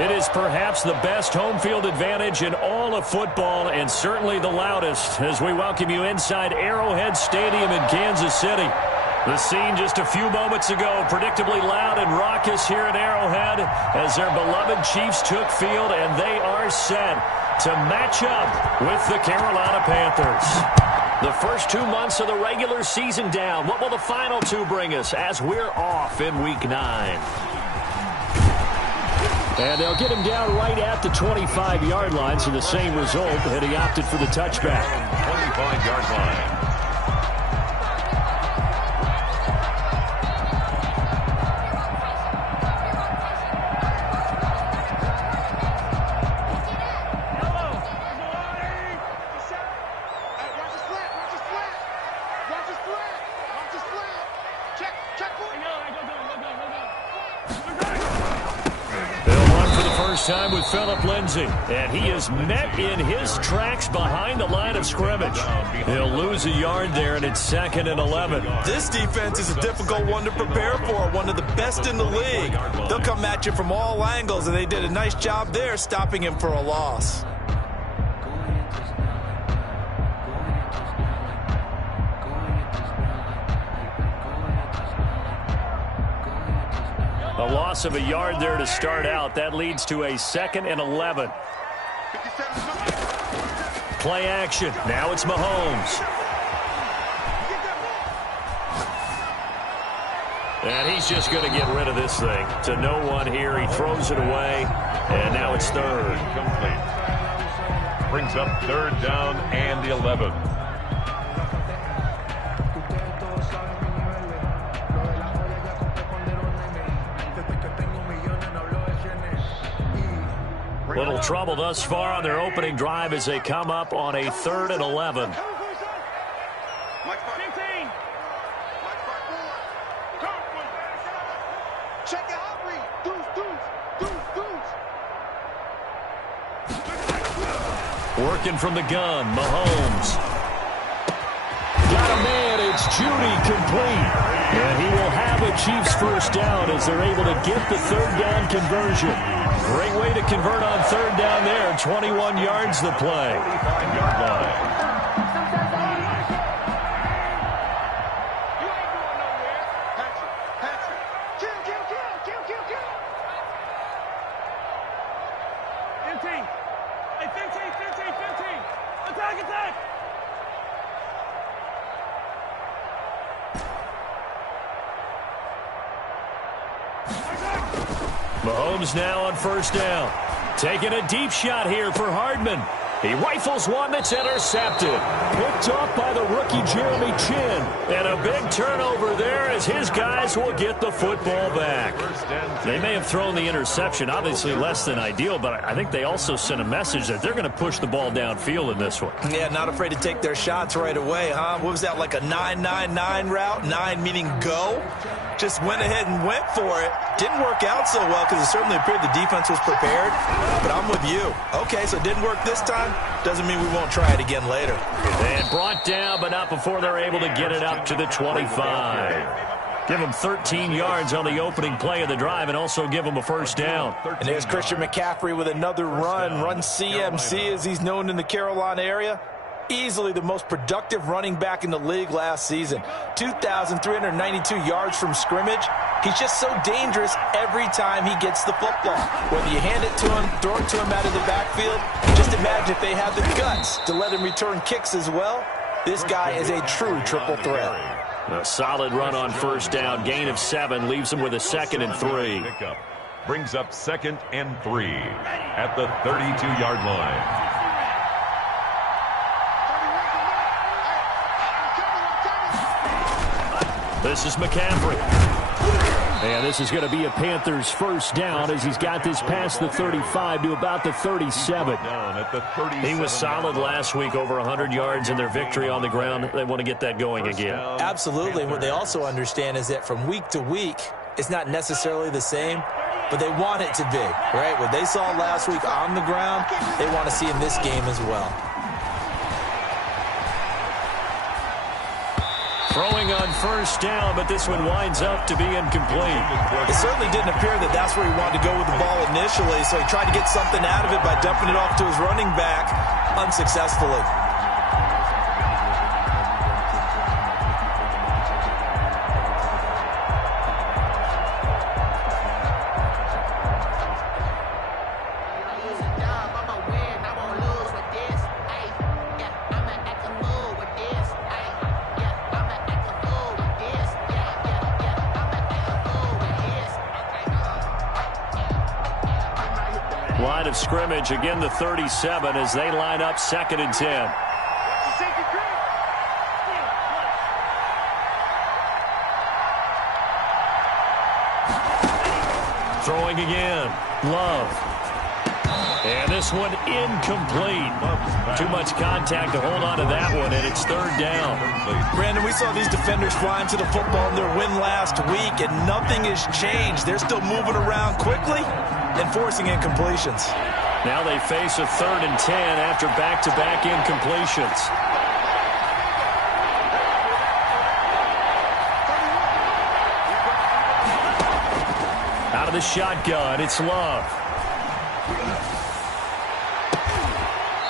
It is perhaps the best home field advantage in all of football, and certainly the loudest, as we welcome you inside Arrowhead Stadium in Kansas City. The scene just a few moments ago, predictably loud and raucous here at Arrowhead as their beloved Chiefs took field, and they are set to match up with the Carolina Panthers. The first 2 months of the regular season down. What will the final two bring us as we're off in Week 9? And they'll get him down right at the 25-yard line, so the same result, and he opted for the touchback. 25-yard line. Time with Phillip Lindsay, and he is met in his tracks behind the line of scrimmage. He'll lose a yard there, and it's 2nd and 11. This defense is a difficult one to prepare for, one of the best in the league. They'll come at you from all angles, and they did a nice job there stopping him for a loss. A loss of a yard there to start out. That leads to a 2nd and 11. Play action. Now it's Mahomes. And he's just going to get rid of this thing. To no one here. He throws it away. And now it's 3rd. Complete. Brings up 3rd down and 11. Little trouble thus far on their opening drive as they come up on a 3rd and 11. Working from the gun, Mahomes. Got a man, it's Judy, complete. And he will have a Chiefs first down as they're able to get the 3rd down conversion. Great way to convert on 3rd down there. 21 yards the play. 25-yard line. Mahomes now on 1st down. Taking a deep shot here for Hardman. He rifles one that's intercepted. Picked off by the rookie Jeremy Chin. And a big turnover there as his guys will get the football back. They may have thrown the interception, obviously less than ideal, but I think they also sent a message that they're going to push the ball downfield in this one. Yeah, not afraid to take their shots right away, huh? What was that, like a 9-9-9 route? 9 meaning go? Just went ahead and went for it. Didn't work out so well because it certainly appeared the defense was prepared. But I'm with you. Okay, so it didn't work this time. Doesn't mean we won't try it again later. And brought down, but not before they're able to get it up to the 25. Give them 13 yards on the opening play of the drive and also give them a 1st down. And there's Christian McCaffrey with another run CMC as he's known in the Carolina area. Easily the most productive running back in the league last season. 2,392 yards from scrimmage. He's just so dangerous every time he gets the football. Whether you hand it to him, throw it to him out of the backfield, just imagine if they have the guts to let him return kicks as well. This guy is a true triple threat. A solid run on 1st down. Gain of 7 leaves him with a 2nd and 3. Brings up 2nd and 3 at the 32-yard line. This is McCaffrey. And this is going to be a Panthers 1st down as he's got this past the 35 to about the 37. He was solid last week, over 100 yards in their victory on the ground. They want to get that going again. Absolutely. And what they also understand is that from week to week, it's not necessarily the same, but they want it to be, right? What they saw last week on the ground, they want to see in this game as well. Throwing on first down, but this one winds up to be incomplete. It certainly didn't appear that that's where he wanted to go with the ball initially, so he tried to get something out of it by dumping it off to his running back unsuccessfully. Line of scrimmage, again the 37 as they line up 2nd and 10. Throwing again, Love. And this one incomplete. Too much contact to hold on to that one, and it's 3rd down. Brandon, we saw these defenders flying to the football in their win last week, and nothing has changed. They're still moving around quickly and forcing incompletions. Now they face a 3rd and 10 after back-to-back incompletions. Out of the shotgun, it's Love.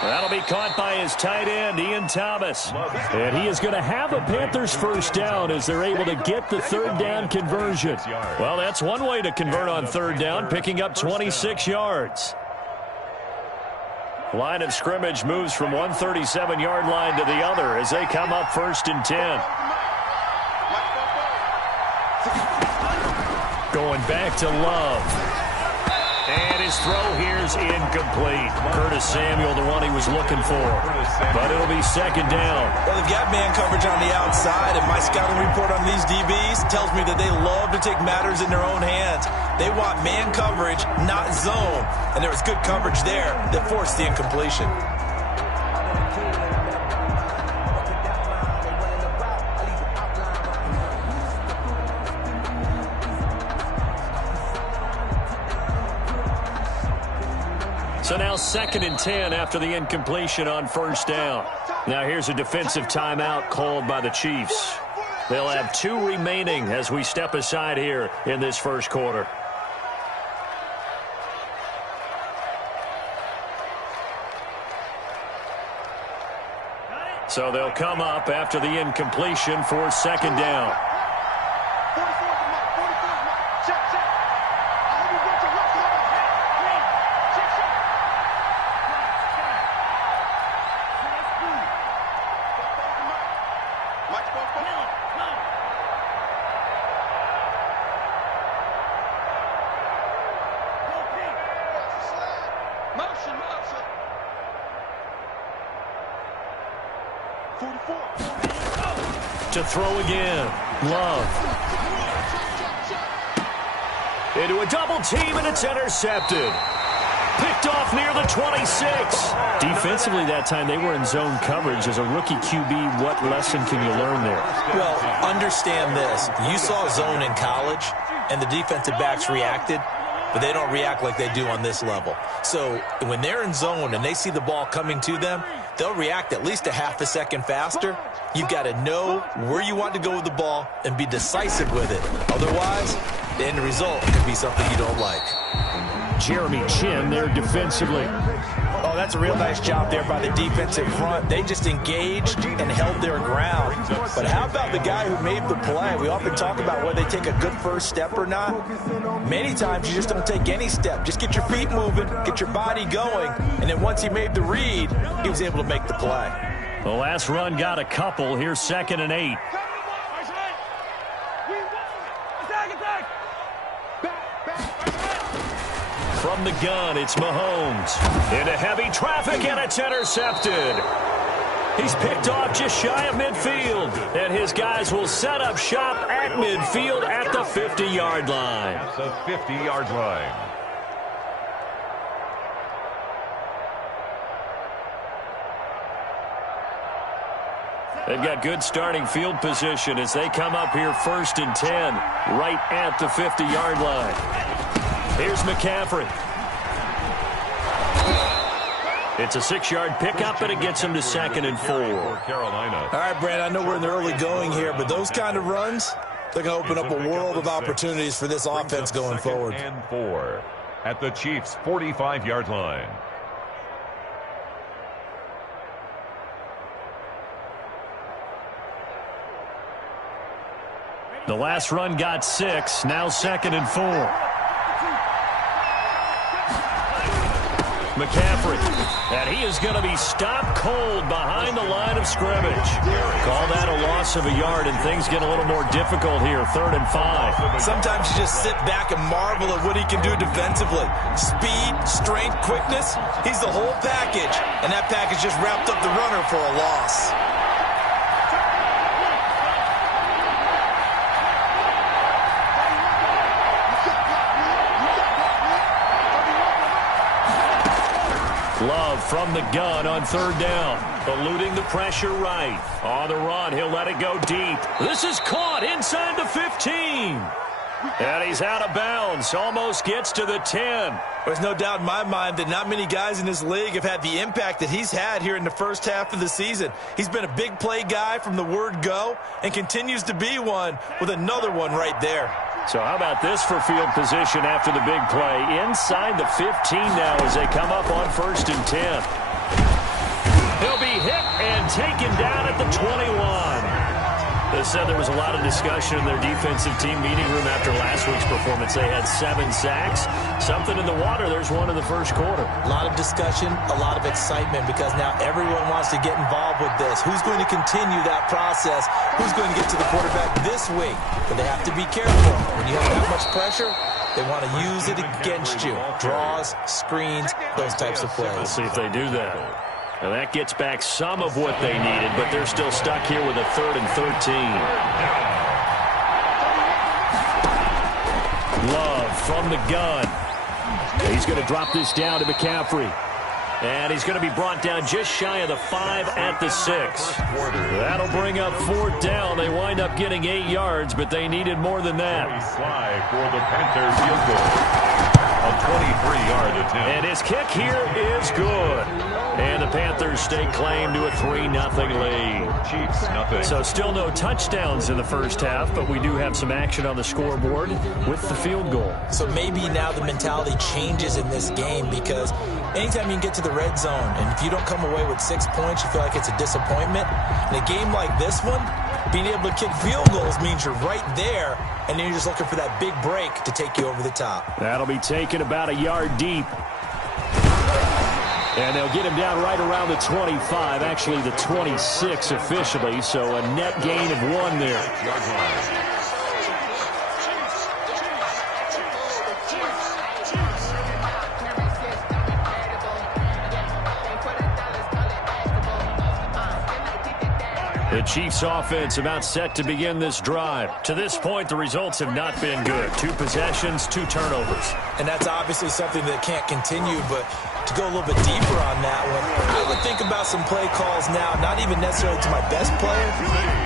That'll be caught by his tight end, Ian Thomas. And he is going to have a Panthers first down as they're able to get the 3rd down conversion. Well, that's one way to convert on 3rd down, picking up 26 yards. Line of scrimmage moves from one 37-yard line to the other as they come up 1st and 10. Going back to Love. And his throw here is incomplete. Curtis Samuel, the one he was looking for. But it'll be 2nd down. Well, they've got man coverage on the outside, and my scouting report on these DBs tells me that they love to take matters in their own hands. They want man coverage, not zone. And there was good coverage there that forced the incompletion. So now 2nd and 10 after the incompletion on 1st down. Now here's a defensive timeout called by the Chiefs. They'll have 2 remaining as we step aside here in this 1st quarter. So they'll come up after the incompletion for 2nd down. To throw again, Love. Into a double team, and it's intercepted. Picked off near the 26. Defensively that time, they were in zone coverage. As a rookie QB, what lesson can you learn there? Well, understand this. You saw zone in college, and the defensive backs reacted, but they don't react like they do on this level. So when they're in zone and they see the ball coming to them, they'll react at least a half a second faster. You've got to know where you want to go with the ball and be decisive with it. Otherwise, the end result could be something you don't like. Jeremy Chin there defensively. Oh, that's a real nice job there by the defensive front. They just engaged and held their ground. But how about the guy who made the play? We often talk about whether they take a good first step or not. Many times you just don't take any step. Just get your feet moving, get your body going, and then once he made the read, he was able to make the play. The last run got a couple. Here's 2nd and 8. From the gun, it's Mahomes. Into heavy traffic, and it's intercepted. He's picked off just shy of midfield. And his guys will set up shop at midfield at the 50-yard line. That's the 50-yard line. They've got good starting field position as they come up here 1st and 10, right at the 50-yard line. Here's McCaffrey. It's a 6-yard pickup, and it gets him to 2nd and 4. Carolina. All right, Brandon, I know we're in the early going here, but those kind of runs, they're going to open up a world of opportunities for this offense going forward. 2nd and 4 at the Chiefs' 45-yard line. The last run got 6, now 2nd and 4. McCaffrey, and he is going to be stopped cold behind the line of scrimmage. Call that a loss of a yard, and things get a little more difficult here, 3rd and 5. Sometimes you just sit back and marvel at what he can do defensively. Speed, strength, quickness, he's the whole package, and that package just wrapped up the runner for a loss. Love from the gun on 3rd down. Eluding the pressure right. On the run, he'll let it go deep. This is caught inside the 15. And he's out of bounds. Almost gets to the 10. There's no doubt in my mind that not many guys in this league have had the impact that he's had here in the first half of the season. He's been a big play guy from the word go and continues to be one with another one right there. So how about this for field position after the big play? Inside the 15 now as they come up on 1st and 10. He'll be hit and taken down at the 21. They said there was a lot of discussion in their defensive team meeting room after last week's performance. They had 7 sacks. Something in the water. There's one in the first quarter. A lot of discussion, a lot of excitement because now everyone wants to get involved with this. Who's going to continue that process? Who's going to get to the quarterback this week? But they have to be careful. When you have that much pressure, they want to use it against you. Draws, screens, those types of plays. Let's see if they do that. And that gets back some of what they needed, but they're still stuck here with a 3rd and 13. Love from the gun. He's going to drop this down to McCaffrey. And he's going to be brought down just shy of the 5 at the 6. That'll bring up 4th down. They wind up getting 8 yards, but they needed more than that. Slide for the Panthers field goal. A 23-yard attempt. And his kick here is good. And the Panthers stake claim to a 3-0 lead. Chiefs, nothing. So still no touchdowns in the first half, but we do have some action on the scoreboard with the field goal. So maybe now the mentality changes in this game because anytime you can get to the red zone, and if you don't come away with 6 points, you feel like it's a disappointment. In a game like this one, being able to kick field goals means you're right there, and then you're just looking for that big break to take you over the top. That'll be taken about a yard deep. And they'll get him down right around the 25, actually the 26 officially, so a net gain of 1 there. The Chiefs offense about set to begin this drive. To this point, the results have not been good. 2 possessions, 2 turnovers. And that's obviously something that can't continue, but to go a little bit deeper on that one, I would think about some play calls now, not even necessarily to my best player,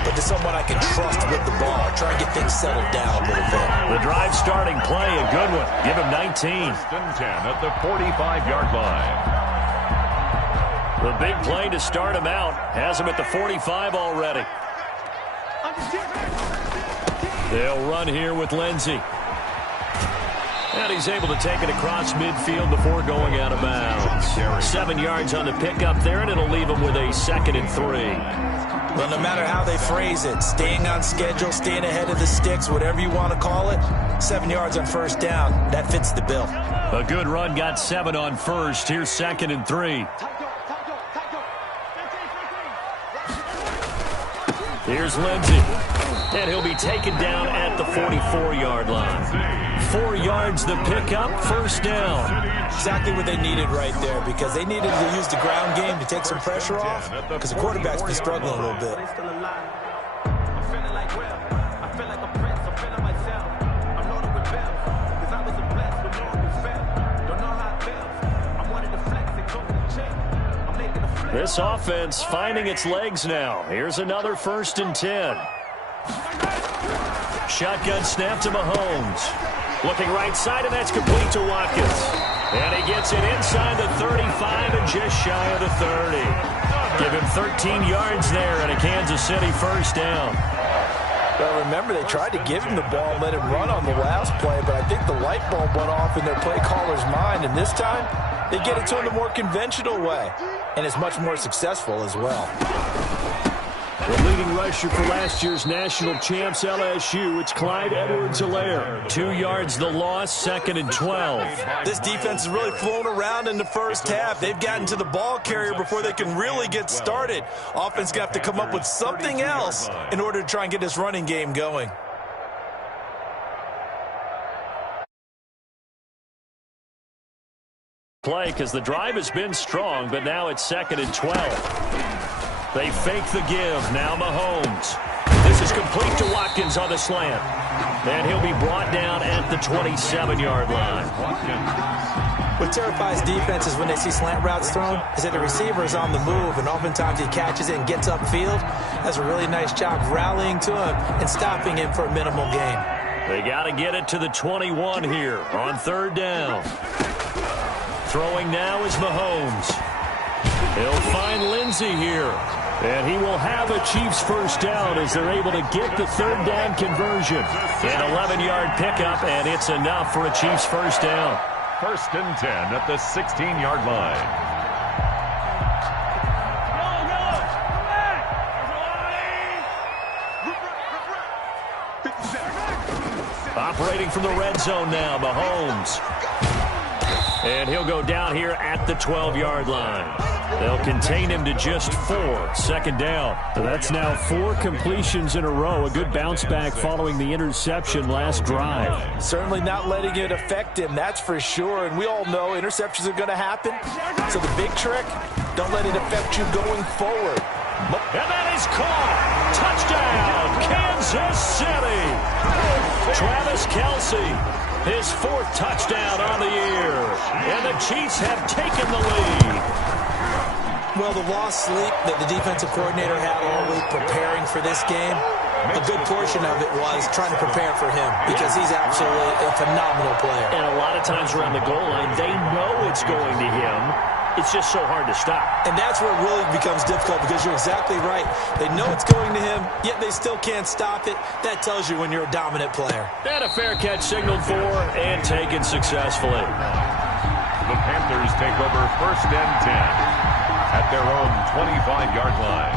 but to someone I can trust with the ball. Try and get things settled down a little bit. The drive starting play, a good one. Give him 19. 10 at the 45-yard line. The big play to start him out. Has him at the 45 already. They'll run here with Lindsey. And he's able to take it across midfield before going out of bounds. 7 yards on the pickup there, and it'll leave him with a 2nd and 3. Well, no matter how they phrase it, staying on schedule, staying ahead of the sticks, whatever you want to call it, 7 yards on 1st down, that fits the bill. A good run got 7 on 1st. Here's 2nd and 3. Here's Lindsey. And he'll be taken down at the 44-yard line. 4 yards the pickup, 1st down. Exactly what they needed right there because they needed to use the ground game to take some pressure off because the quarterback's been struggling a little bit. This offense finding its legs now. Here's another 1st and 10. Shotgun snap to Mahomes. Looking right side, and that's complete to Watkins. And he gets it inside the 35 and just shy of the 30. Give him 13 yards there and a Kansas City first down. Well, remember, they tried to give him the ball and let him run on the last play, but I think the light bulb went off in their play caller's mind, and this time they get it to him the more conventional way, and it's much more successful as well. The leading rusher for last year's national champs, LSU, it's Clyde Edwards-Helaire. 2 yards the loss, 2nd and 12. This defense is really flown around in the first half. They've gotten to the ball carrier before they can really get started. Offense going to have to come up with something else in order to try and get this running game going. Play because the drive has been strong, but now it's 2nd and 12. They fake the give. Now Mahomes. This is complete to Watkins on the slant. And he'll be brought down at the 27-yard line. What terrifies defenses when they see slant routes thrown is that the receiver is on the move, and oftentimes he catches it and gets upfield. Does a really nice job rallying to him and stopping him for a minimal gain. They got to get it to the 21 here on 3rd down. Throwing now is Mahomes. He'll find Lindsey here. And he will have a Chiefs first down as they're able to get the 3rd down conversion. An 11-yard pickup, and it's enough for a Chiefs first down. 1st and 10 at the 16-yard line. Operating from the red zone now, Mahomes. And he'll go down here at the 12-yard line. They'll contain him to just 4. 2nd down. That's now 4 completions in a row. A good bounce back following the interception last drive. Certainly not letting it affect him, that's for sure. And we all know interceptions are going to happen. So the big trick, don't let it affect you going forward. And that is caught. Touchdown, Kansas City. Travis Kelce. His 4th touchdown on the year. And the Chiefs have taken the lead. Well, the lost sleep that the defensive coordinator had all week preparing for this game, a good portion of it was trying to prepare for him because he's absolutely a phenomenal player. And a lot of times around the goal line, they know it's going to him. It's just so hard to stop. And that's where it really becomes difficult because you're exactly right. They know it's going to him, yet they still can't stop it. That tells you when you're a dominant player. And a fair catch signaled for and taken successfully. The Panthers take over 1st and 10 at their own 25-yard line.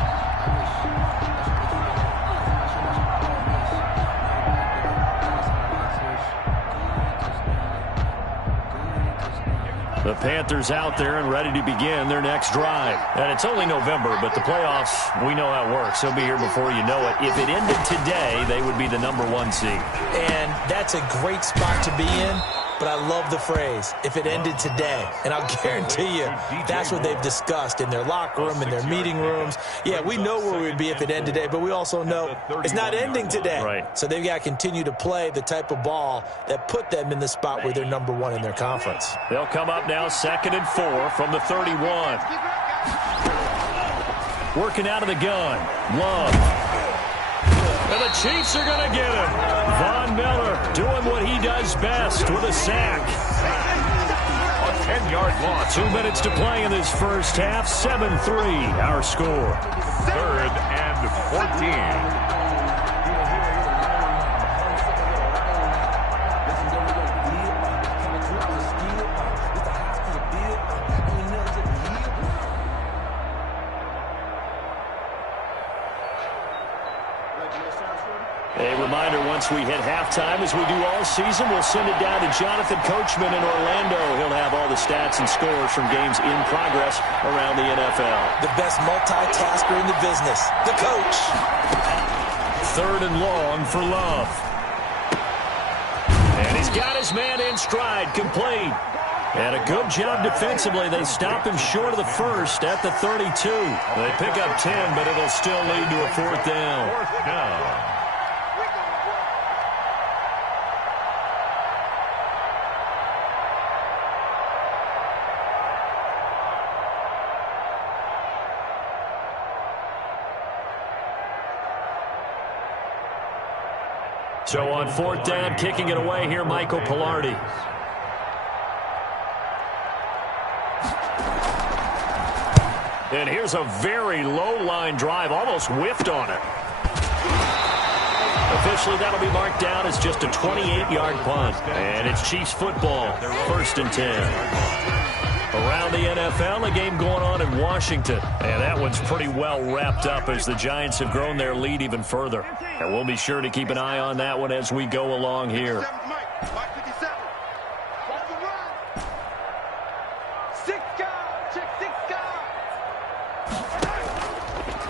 The Panthers out there and ready to begin their next drive. And it's only November, but the playoffs, we know how it works. They'll be here before you know it. If it ended today, they would be the #1 seed. And that's a great spot to be in. But I love the phrase, if it ended today. And I'll guarantee you, that's what they've discussed in their locker room, in their meeting rooms. Yeah, we know where we'd be if it ended today, but we also know it's not ending today. Right. So they've got to continue to play the type of ball that put them in the spot where they're #1 in their conference. They'll come up now 2nd and 4 from the 31. Working out of the gun. Love. And the Chiefs are going to get him. Von Miller doing what he does best with a sack. A 10-yard loss. 2 minutes to play in this first half. 7-3 our score. 3rd and 14. A reminder, once we hit halftime, as we do all season, we'll send it down to Jonathan Coachman in Orlando. He'll have all the stats and scores from games in progress around the NFL. The best multitasker in the business, the coach. 3rd and long for Love. And he's got his man in stride, complete. And a good job defensively. They stop him short of the first at the 32. They pick up 10, but it'll still lead to a 4th down. 4th down. So on 4th down, kicking it away here, Michael Pilardi. And here's a very low-line drive, almost whiffed on it. Officially, that'll be marked down as just a 28-yard punt. And it's Chiefs football, 1st and 10. Around the NFL, a game going on in Washington. And that one's pretty well wrapped up as the Giants have grown their lead even further. And we'll be sure to keep an eye on that one as we go along here.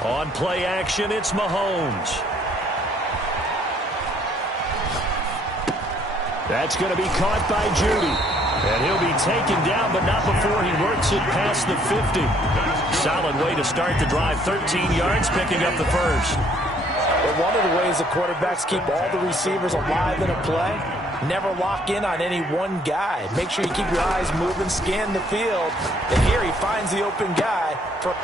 On play action, it's Mahomes. That's going to be caught by Judy. And he'll be taken down, but not before he works it past the 50. Solid way to start the drive. 13 yards, picking up the first. But one of the ways the quarterbacks keep all the receivers alive in a play, never lock in on any one guy. Make sure you keep your eyes moving, scan the field. And here he finds the open guy.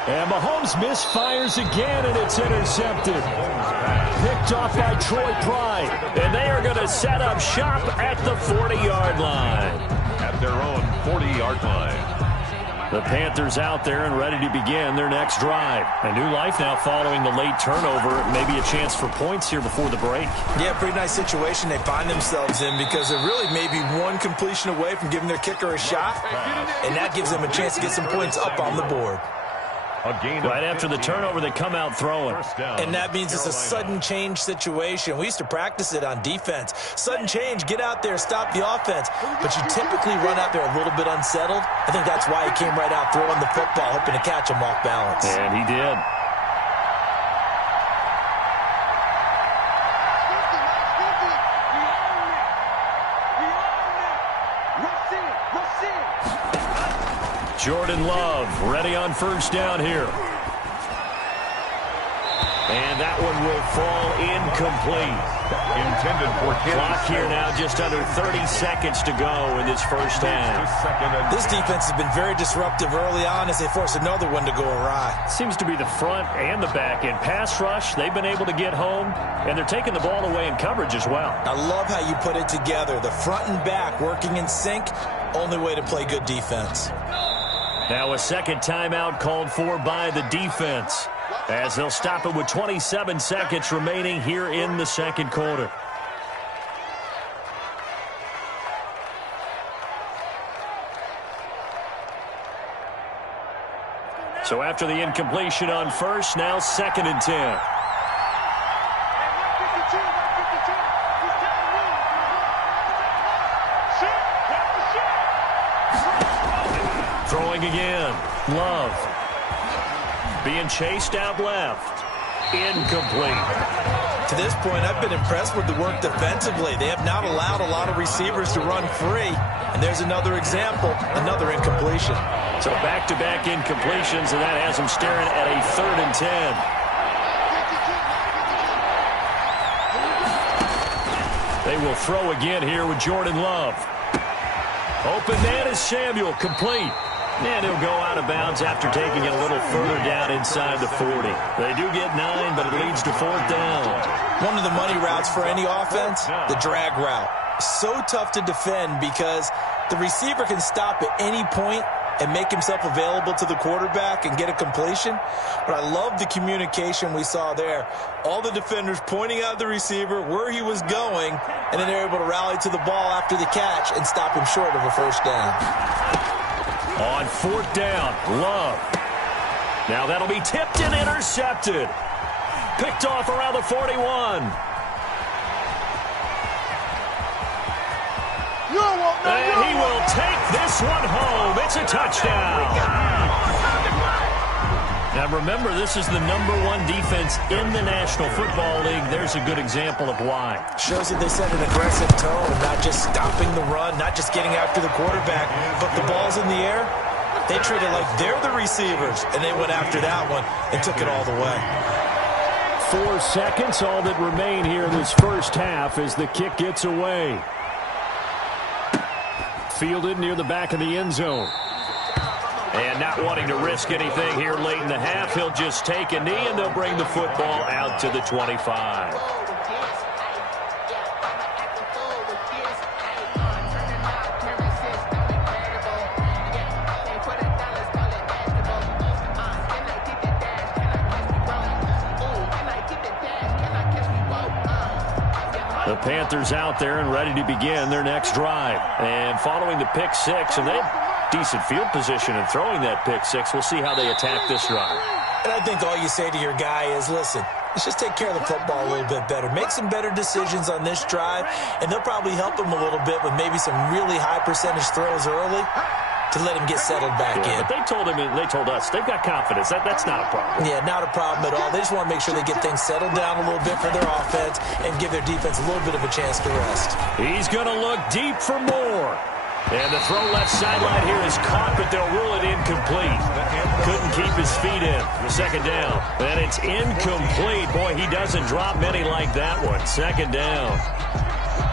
And Mahomes misfires again, and it's intercepted. Picked off by Troy Pride. And they are going to set up shop at the 40-yard line. At their own 40-yard line. The Panthers out there and ready to begin their next drive. A new life now following the late turnover. Maybe a chance for points here before the break. Yeah, pretty nice situation they find themselves in because they're really maybe one completion away from giving their kicker a shot. And that gives them a chance to get some points up on the board. Right after the turnover, they come out throwing. And that means it's a sudden change situation. We used to practice it on defense. Sudden change, get out there, stop the offense. But you typically run out there a little bit unsettled. I think that's why he came right out throwing the football, hoping to catch him off balance. And he did. Jordan Love ready on first down here. And that one will fall incomplete. Intended for Clock here now, just under 30 seconds to go in this first half. This defense has been very disruptive early on as they force another one to go awry. Seems to be the front and the back end. Pass rush, they've been able to get home, and they're taking the ball away in coverage as well. I love how you put it together. The front and back working in sync, only way to play good defense. Now a second timeout called for by the defense as they'll stop it with 27 seconds remaining here in the second quarter. So after the incompletion on first, now 2nd and 10. Throwing again. Love. Being chased out left. Incomplete. To this point, I've been impressed with the work defensively. They have not allowed a lot of receivers to run free. And there's another example, another incompletion. So back-to-back incompletions, and that has them staring at a 3rd and 10. They will throw again here with Jordan Love. Open man is Samuel, complete. And he'll go out of bounds after taking it a little further down inside the 40. They do get 9, but it leads to 4th down. One of the money routes for any offense, the drag route. So tough to defend because the receiver can stop at any point and make himself available to the quarterback and get a completion. But I love the communication we saw there. All the defenders pointing out the receiver where he was going, and then they're able to rally to the ball after the catch and stop him short of a first down. On 4th down, Love. Now that'll be tipped and intercepted. Picked off around the 41. And he will take this one home. It's a touchdown. Now remember, this is the #1 defense in the National Football League. There's a good example of why. Shows that they set an aggressive tone, not just stopping the run, not just getting after the quarterback, but the ball's in the air. They treat it like they're the receivers, and they went after that one and took it all the way. 4 seconds, all that remain here in this first half as the kick gets away. Fielded near the back of the end zone. And not wanting to risk anything here late in the half, he'll just take a knee, and they'll bring the football out to the 25. The Panthers out there and ready to begin their next drive. And following the pick six, and they have decent field position in throwing that pick six. We'll see how they attack this drive. And I think all you say to your guy is, listen, let's just take care of the football a little bit better. Make some better decisions on this drive, and they'll probably help him a little bit with maybe some really high percentage throws early to let him get settled back in. But they told him, they told us, they've got confidence. That's not a problem. Yeah, not a problem at all. They just want to make sure they get things settled down a little bit for their offense and give their defense a little bit of a chance to rest. He's going to look deep for more. And the throw left sideline here is caught, but they'll rule it incomplete. Couldn't keep his feet in. Second down. And it's incomplete. Boy, he doesn't drop many like that one. Second down.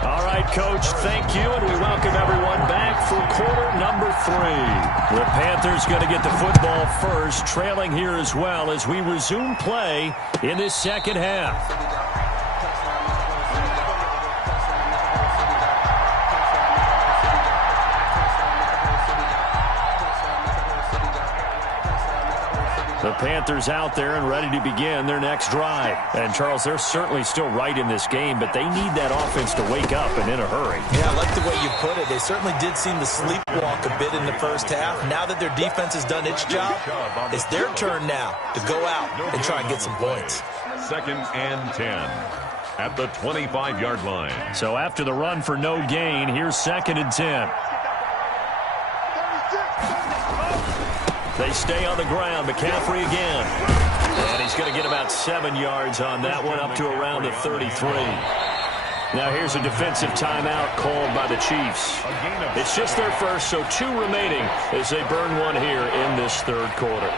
All right, Coach, thank you, and we welcome everyone back for quarter number 3. The Panthers going to get the football first, trailing here as well as we resume play in this second half. The Panthers out there and ready to begin their next drive. And, Charles, they're certainly still right in this game, but they need that offense to wake up and in a hurry. Yeah, I like the way you put it. They certainly did seem to sleepwalk a bit in the first half. Now that their defense has done its job, it's their turn now to go out and try and get some points. 2nd and 10 at the 25-yard line. So after the run for no gain, here's 2nd and 10. They stay on the ground. McCaffrey again. And he's going to get about 7 yards on that one, up to around the 33. Now here's a defensive timeout called by the Chiefs. It's just their first, so 2 remaining as they burn one here in this third quarter.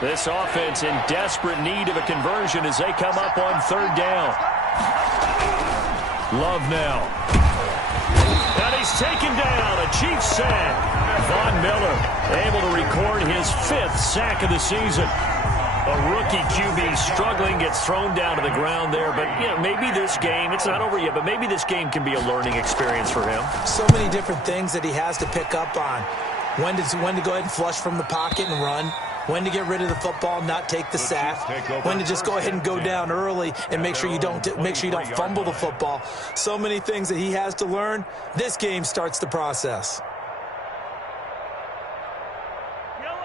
This offense in desperate need of a conversion as they come up on 3rd down. Love now. And he's taken down, a Chiefs sack. Von Miller able to record his 5th sack of the season. A rookie QB struggling, gets thrown down to the ground there. But, you know, maybe this game, it's not over yet, but maybe this game can be a learning experience for him. So many different things that he has to pick up on. When to go ahead and flush from the pocket and run. When to get rid of the football, not take the sack. When to just go ahead and go down early and make sure you don't fumble the football. So many things that he has to learn. This game starts the process.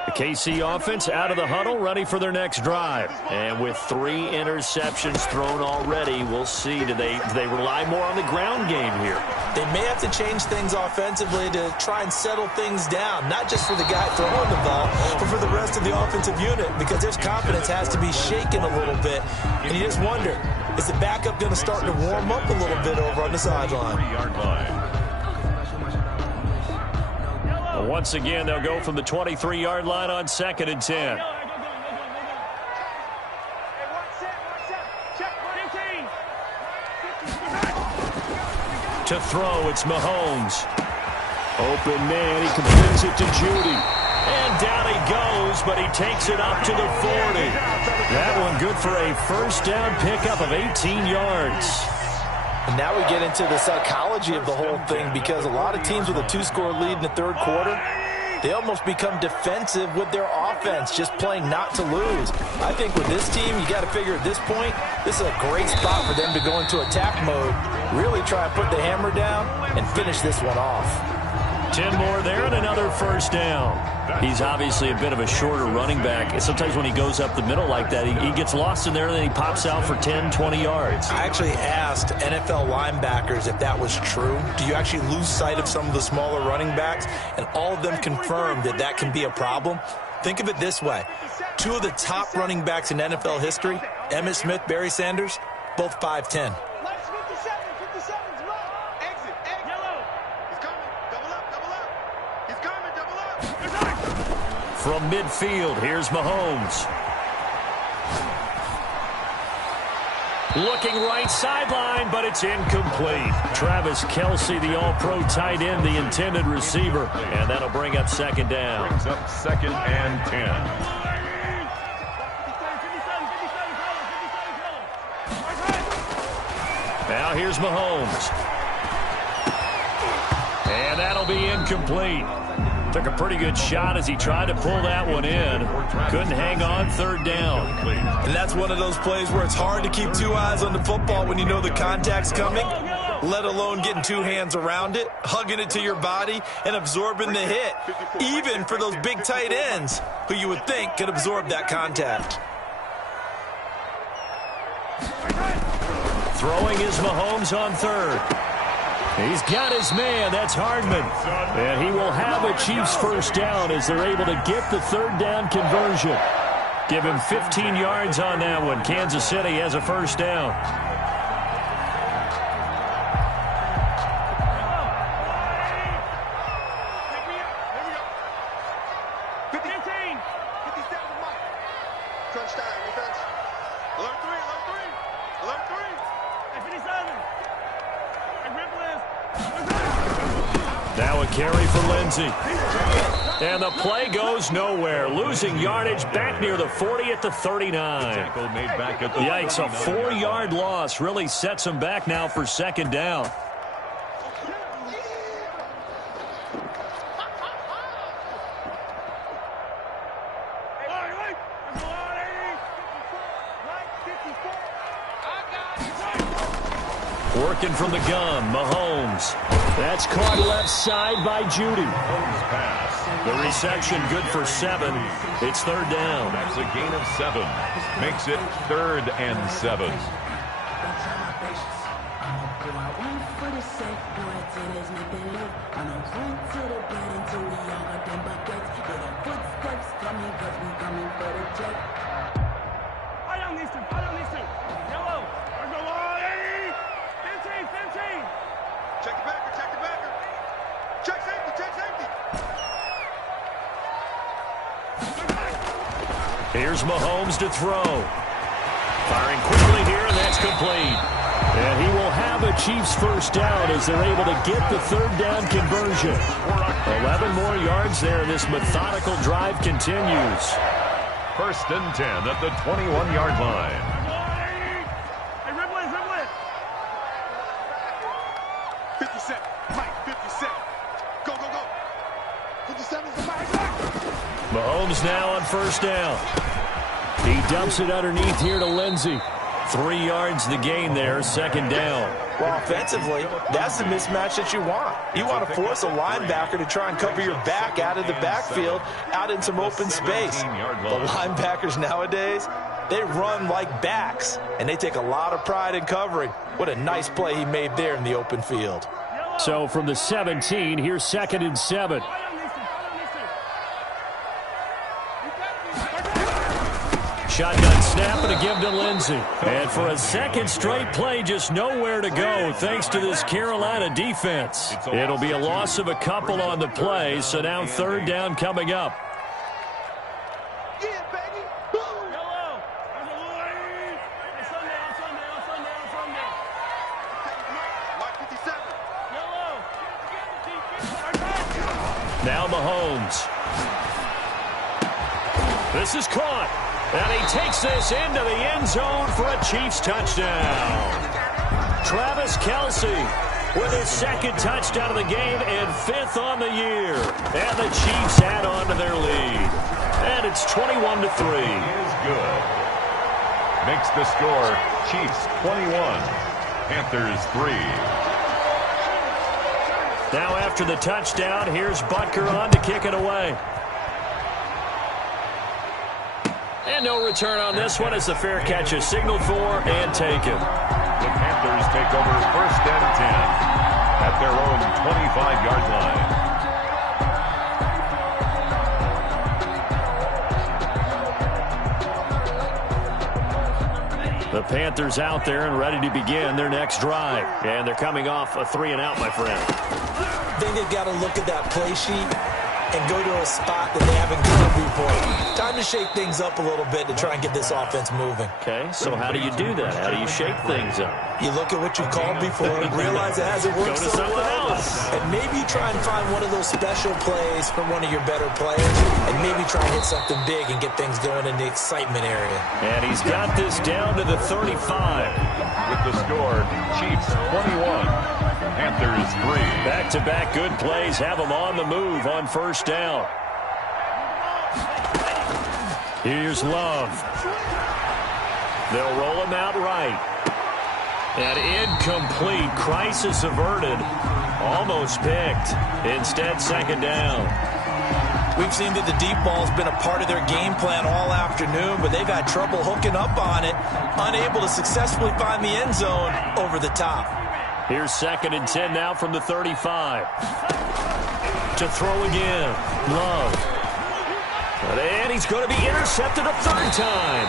The KC offense out of the huddle, ready for their next drive. And with 3 interceptions thrown already, we'll see. Do they rely more on the ground game here? They may have to change things offensively to try and settle things down, not just for the guy throwing the ball, but for the rest of the offensive unit, because their confidence has to be shaken a little bit. And you just wonder, is the backup going to start to warm up a little bit over on the sideline? 3-yard line. Once again, they'll go from the 23-yard line on 2nd and 10. To throw, it's Mahomes. Open man, he completes it to Judy. And down he goes, but he takes it up to the 40. That one good for a first down pickup of 18 yards. And now we get into the psychology of the whole thing, because a lot of teams with a 2-score lead in the third quarter, they almost become defensive with their offense, just playing not to lose. I think with this team, you got to figure at this point, this is a great spot for them to go into attack mode, really try and put the hammer down and finish this one off. 10 more there and another first down. He's obviously a bit of a shorter running back. Sometimes when he goes up the middle like that, he gets lost in there and then he pops out for 10, 20 yards. I actually asked NFL linebackers if that was true. Do you actually lose sight of some of the smaller running backs? And all of them confirmed that that can be a problem. Think of it this way. 2 of the top running backs in NFL history, Emmitt Smith, Barry Sanders, both 5'10". From midfield, here's Mahomes. Looking right sideline, but it's incomplete. Travis Kelce, the all-pro tight end, the intended receiver. And that'll bring up 2nd down. Brings up 2nd and 10. Now here's Mahomes. And that'll be incomplete. Took a pretty good shot as he tried to pull that one in. Couldn't hang on, third down. And that's one of those plays where it's hard to keep two eyes on the football when you know the contact's coming, let alone getting two hands around it, hugging it to your body, and absorbing the hit, even for those big tight ends who you would think could absorb that contact. Throwing is Mahomes on third. He's got his man. That's Hardman. And he will have a Chiefs first down as they're able to get the third down conversion. Give him 15 yards on that one. Kansas City has a first down. Now a carry for Lindsey. And the play goes nowhere. Losing yardage back near the 40 at the 39. Yikes, a 4-yard loss really sets him back now for second down. Working from the gun, Mahomes. That's caught left side by Judy. The reception good for 7. It's third down. That's a gain of 7. Makes it 3rd and 7. Here's Mahomes to throw. Firing quickly here, and that's complete. And he will have a Chiefs first down as they're able to get the third down conversion. 11 more yards there, and this methodical drive continues. 1st and 10 at the 21-yard line. Mahomes now on first down. He dumps it underneath here to Lindsey. 3 yards the gain there, second down. Well, offensively, that's the mismatch that you want. You want to force a linebacker to try and cover your back out of the backfield, out in some open space. The linebackers nowadays, they run like backs, and they take a lot of pride in covering. What a nice play he made there in the open field. So from the 17, here's 2nd and 7. Shotgun snap and a give to Lindsey. And for a second straight play, just nowhere to go thanks to this Carolina defense. It'll be a loss of a couple on the play, so now third down coming up. Now Mahomes. This is caught. And he takes this into the end zone for a Chiefs touchdown. Travis Kelce with his 2nd touchdown of the game and 5th on the year. And the Chiefs add on to their lead. And it's 21-3. Is good. Makes the score Chiefs 21, Panthers 3. Now after the touchdown, here's Butker on to kick it away. And no return on this one as the fair catch is signaled for and taken. The Panthers take over 1st and 10 at their own 25-yard line. The Panthers out there and ready to begin their next drive. And they're coming off a 3-and-out, my friend. I think they've got to look at that play sheet and go to a spot that they haven't gone before. Time to shake things up a little bit to try and get this offense moving. Okay, so how do you do that? How do you shake things up? You look at what you called before and realize it hasn't worked so well. And maybe try and find one of those special plays from one of your better players and maybe try and hit something big and get things going in the excitement area. And he's got this down to the 35. With the score, Chiefs 21, Panthers 3. Back-to-back good plays have them on the move on first down. Here's Love. They'll roll him out right. And incomplete. Crisis averted. Almost picked. Instead, second down. We've seen that the deep ball's been a part of their game plan all afternoon, but they've had trouble hooking up on it, unable to successfully find the end zone over the top. Here's 2nd and 10 now from the 35. To throw again. Love. And he's going to be intercepted a third time.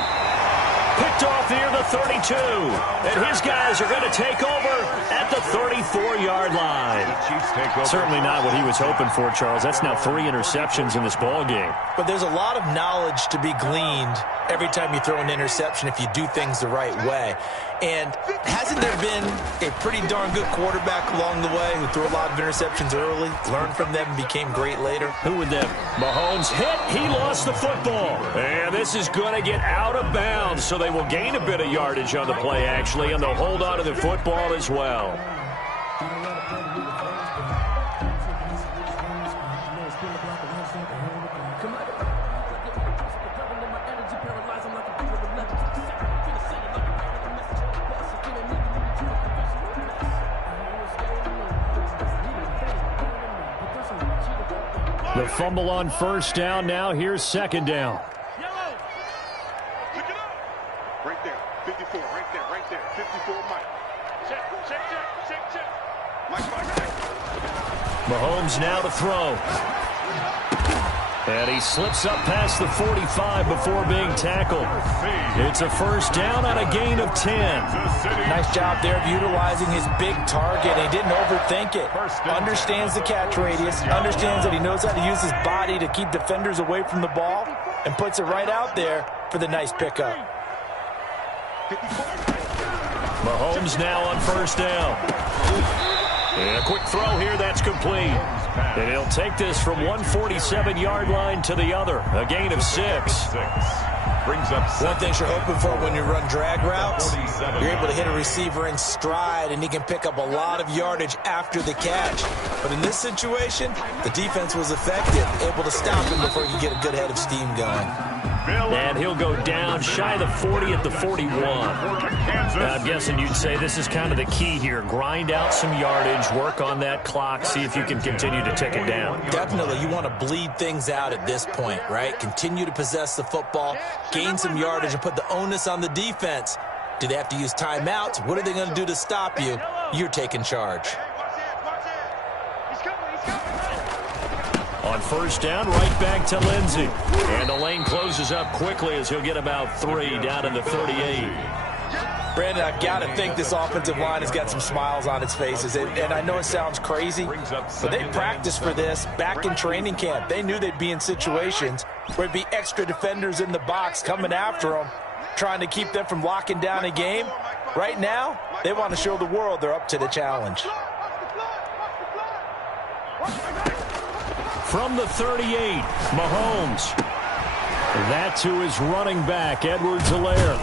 Picked off near the 32. And his guys are going to take over at the 34-yard line. Certainly not what he was hoping for, Charles. That's now 3 interceptions in this ball game. But there's a lot of knowledge to be gleaned every time you throw an interception if you do things the right way. And hasn't there been a pretty darn good quarterback along the way who threw a lot of interceptions early, learned from them, and became great later? Who would that? Mahomes hit. He lost the football. And this is going to get out of bounds, so they will gain a bit of yardage on the play, actually, and they'll hold on to the football as well. The fumble on first down. Now here's second down. Right there, 54, right there, 54, Mike. Check. Mike. Mahomes now to throw. And he slips up past the 45 before being tackled. It's a first down on a gain of 10. Nice job there of utilizing his big target. He didn't overthink it. Understands the catch radius. Understands that he knows how to use his body to keep defenders away from the ball. And puts it right out there for the nice pickup. Mahomes now on first down. And a quick throw here, that's complete. And he'll take this from 147-yard line to the other. A gain of 6. Brings up one thing you're hoping for when you run drag routes, you're able to hit a receiver in stride, and he can pick up a lot of yardage after the catch. But in this situation, the defense was effective, able to stop him before he could get a good head of steam going. And he'll go down shy of the 40 at the 41. Now, I'm guessing you'd say this is kind of the key here. Grind out some yardage, work on that clock, see if you can continue to tick it down. Definitely. You want to bleed things out at this point, right? Continue to possess the football, gain some yardage, and put the onus on the defense. Do they have to use timeouts? What are they going to do to stop you? You're taking charge. On first down, right back to Lindsey. And the lane closes up quickly as he'll get about 3 down in the 38. Brandon, I've got to think this offensive line has got some smiles on its faces. And I know it sounds crazy, but they practiced for this back in training camp. They knew they'd be in situations where it'd be extra defenders in the box coming after them, trying to keep them from locking down a game. Right now, they want to show the world they're up to the challenge. From the 38, Mahomes. That to his running back, Edwards-Helaire.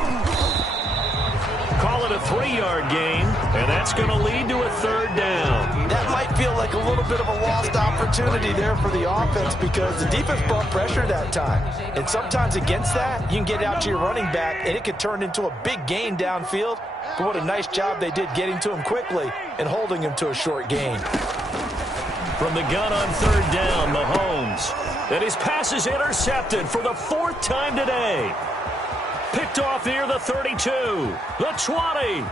Call it a 3-yard gain, and that's going to lead to a third down. That might feel like a little bit of a lost opportunity there for the offense because the defense brought pressure that time. And sometimes against that, you can get out to your running back, and it could turn into a big gain downfield. But what a nice job they did getting to him quickly and holding him to a short gain. From the gun on third down, Mahomes. And his pass is intercepted for the 4th time today. Picked off near the 32, the 20,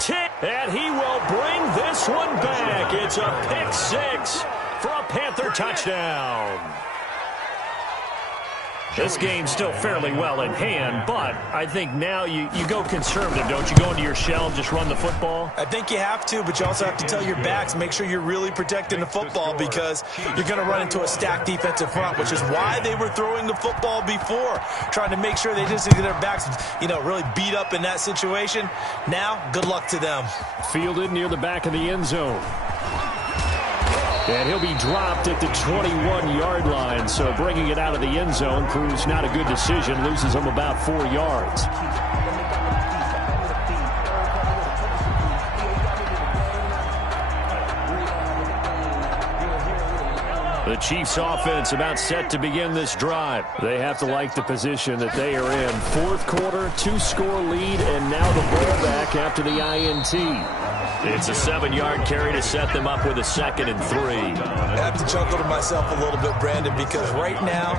10, and he will bring this one back. It's a pick 6 for a Panther touchdown. This game's still fairly well in hand, but I think now you go conservative, don't you? Go into your shell and just run the football? I think you have to, but you also have to tell your backs, make sure you're really protecting the football because you're going to run into a stacked defensive front, which is why they were throwing the football before, trying to make sure they just get their backs, really beat up in that situation. Now, good luck to them. Fielded near the back of the end zone. And he'll be dropped at the 21-yard line, so bringing it out of the end zone proves not a good decision, loses him about 4 yards. The Chiefs offense about set to begin this drive. They have to like the position that they are in. Fourth quarter, 2-score lead, and now the ball back after the INT. It's a 7-yard carry to set them up with a 2nd and 3. I have to chuckle to myself a little bit, Brandon, because right now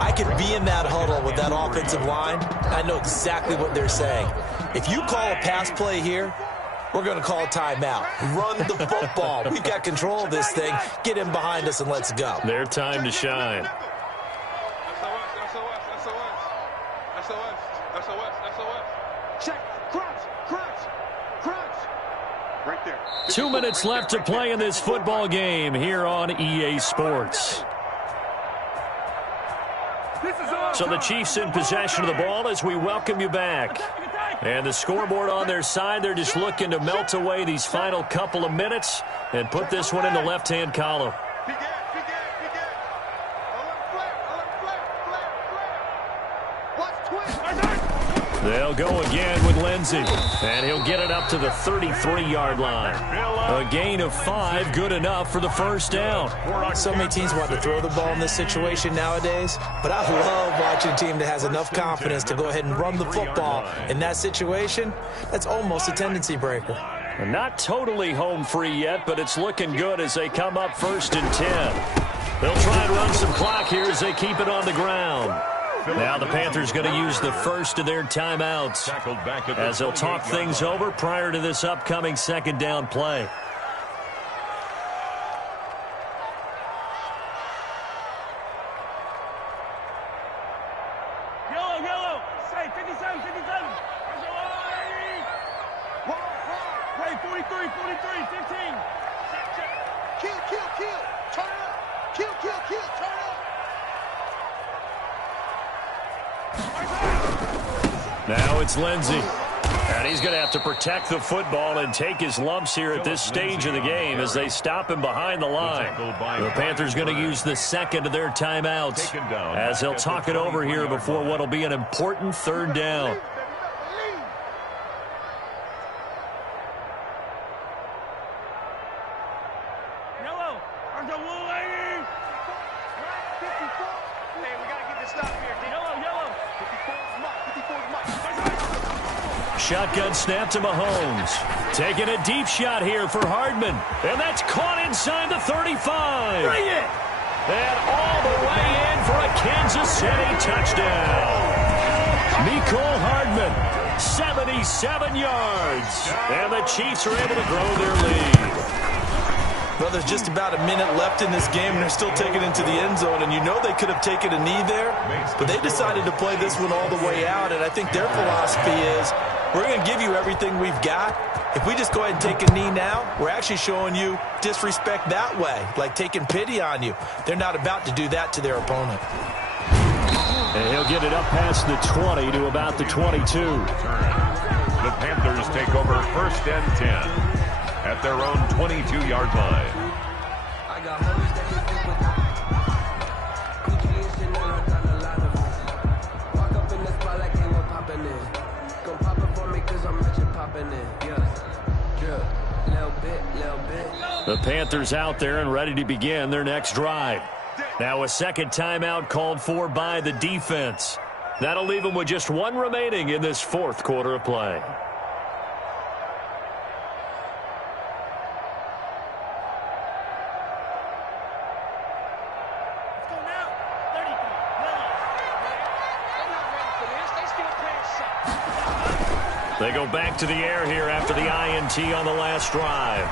I could be in that huddle with that offensive line. I know exactly what they're saying. If you call a pass play here, we're going to call a timeout. Run the football. We've got control of this thing. Get in behind us and let's go. Their time to shine. Check. Crunch. 2 minutes left to play in this football game here on EA Sports. So the Chiefs in possession of the ball as we welcome you back. And the scoreboard on their side, they're just looking to melt away these final couple of minutes and put this one in the left-hand column. They'll go again with Lindsey, and he'll get it up to the 33-yard line. A gain of 5, good enough for the first down. So many teams want to throw the ball in this situation nowadays, but I love watching a team that has enough confidence to go ahead and run the football. In that situation, that's almost a tendency breaker. Not totally home free yet, but it's looking good as they come up 1st and 10. They'll try and run some clock here as they keep it on the ground. Now the Panthers going to use the first of their timeouts as they'll talk things over prior to this upcoming 2nd down play. Yellow. Say 57. Right, 43, 15. Kill. Turn up. Kill. Turn up. Now it's Lindsey. And he's going to have to protect the football and take his lumps here at this stage of the game as they stop him behind the line. The Panthers going to use the 2nd of their timeouts as they'll talk it over here before what will be an important 3rd down. Shotgun snap to Mahomes. Taking a deep shot here for Hardman. And that's caught inside the 35. Bring it! And all the way in for a Kansas City touchdown. Mecole Hardman, 77 yards. And the Chiefs are able to grow their lead. Well, there's just about a minute left in this game, and they're still taking it into the end zone. And you know they could have taken a knee there, but they decided to play this one all the way out. And I think their philosophy is, we're going to give you everything we've got. If we just go ahead and take a knee now, we're actually showing you disrespect that way, like taking pity on you. They're not about to do that to their opponent. And he'll get it up past the 20 to about the 22. The Panthers take over 1st and 10 at their own 22-yard line. The Panthers out there and ready to begin their next drive. Now a 2nd timeout called for by the defense. That'll leave them with just 1 remaining in this 4th quarter of play. They go back to the air here after the INT on the last drive.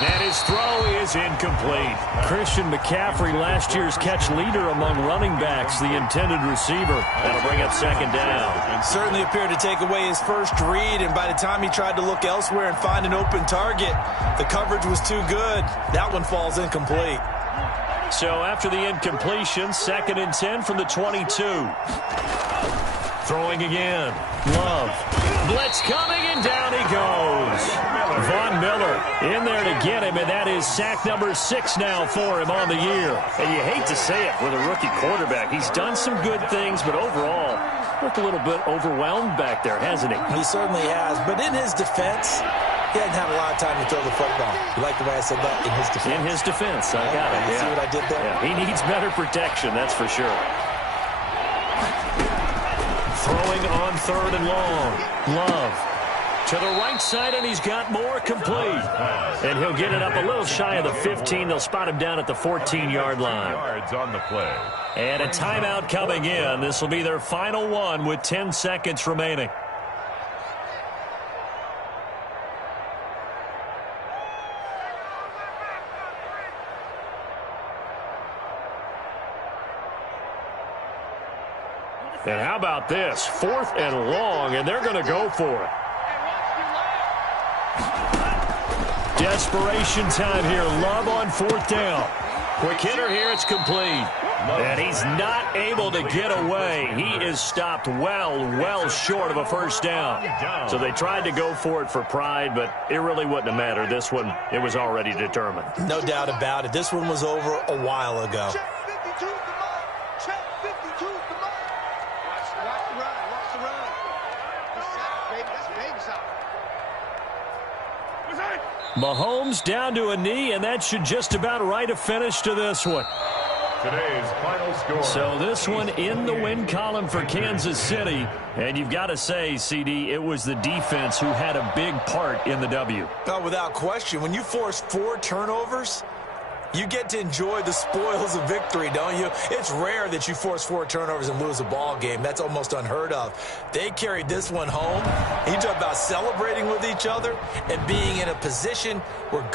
And his throw is incomplete. Christian McCaffrey, last year's catch leader among running backs, the intended receiver. That'll bring up 2nd down. Certainly appeared to take away his first read, and by the time he tried to look elsewhere and find an open target, the coverage was too good. That one falls incomplete. So after the incompletion, 2nd and 10 from the 22. Throwing again. Love. Blitz coming, and down he goes. Von Miller in there to get him, and that is sack number 6 now for him on the year. And you hate to say it with a rookie quarterback. He's done some good things, but overall, looked a little bit overwhelmed back there, hasn't he? He certainly has. But in his defense, He hadn't had a lot of time to throw the football. You like the way I said that? In his defense. In his defense, I got it. You see what I did there? Yeah, he needs better protection, that's for sure. Throwing on 3rd and long. Love. To the right side, and he's got more, complete. And he'll get it up a little shy of the 15. They'll spot him down at the 14-yard line. Yards on the play. And a timeout coming in. This will be their final one with 10 seconds remaining. And how about this? 4th and long, and they're going to go for it. Desperation time here. Love on 4th down. Quick hitter here. It's complete. And he's not able to get away. He is stopped well short of a first down. So they tried to go for it for pride, but it really wouldn't have mattered. This one, it was already determined. No doubt about it. This one was over a while ago. Check 52's the mark. Check 52's the mark. Watch the run. Watch the run. That's Vegas out. Mahomes down to a knee, and that should just about write a finish to this one. Today's final score. So this one in the win column for Kansas City. And you've got to say, CD, it was the defense who had a big part in the W. No, without question. When you force 4 turnovers, you get to enjoy the spoils of victory, don't you? It's rare that you force 4 turnovers and lose a ball game. That's almost unheard of. They carried this one home. You talk about celebrating with each other and being in a position where